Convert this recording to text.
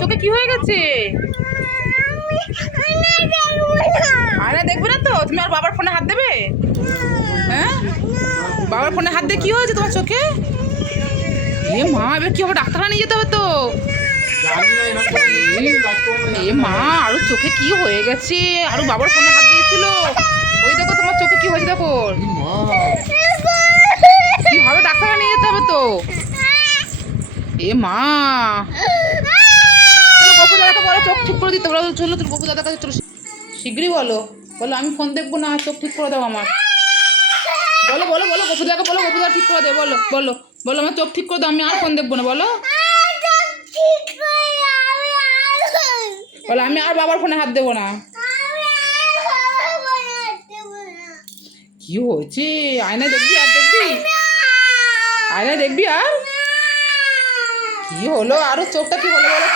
চোখে কি হয়ে গেছে? আয়না দেখবে না তো? তুমি আর বাবার ফোনে হাত দেবে? হ্যাঁ, বাবার ফোনে হাত দিয়ে কি হয়েছে তোমার চোখে? এ মা, এবার কি হবে? ডাক্তারখানা নিয়ে যেতে হবে তো। এ মা, আরো চোখে কি হয়ে গেছে? আরো বাবার ফোনে হাত দিয়েছিল। ওই দেখো তোমার চোখে কি হয়েছে দেখো। কি হবে? ডাক্তারখানা নিয়ে যেতে হবে তো। এ মা, চলো গপু দাদাকে বলো চোখ ঠিক করে দিতে। বলো চলো, তুমি গপু দাদার কাছে চলো শিগগিরই। বলো বলো আমি ফোন দেখবো না, চোখ ঠিক করে দাও আমার। বলো বলো বলো গপু দাদাকে বলো, গপু দাদা ঠিক করে দেবে। বলো বলো বলো আমার চোখ ঠিক করে দাও, আমি আর ফোন দেখবো না। বলো বলো আমি আর বাবার ফোনে হাত দেবো না। কি হয়েছে? আয়নায় দেখবি আর দেখবি? আয়নায় দেখবি আর? কি হলো? আরো চোখটা কি হলো বলো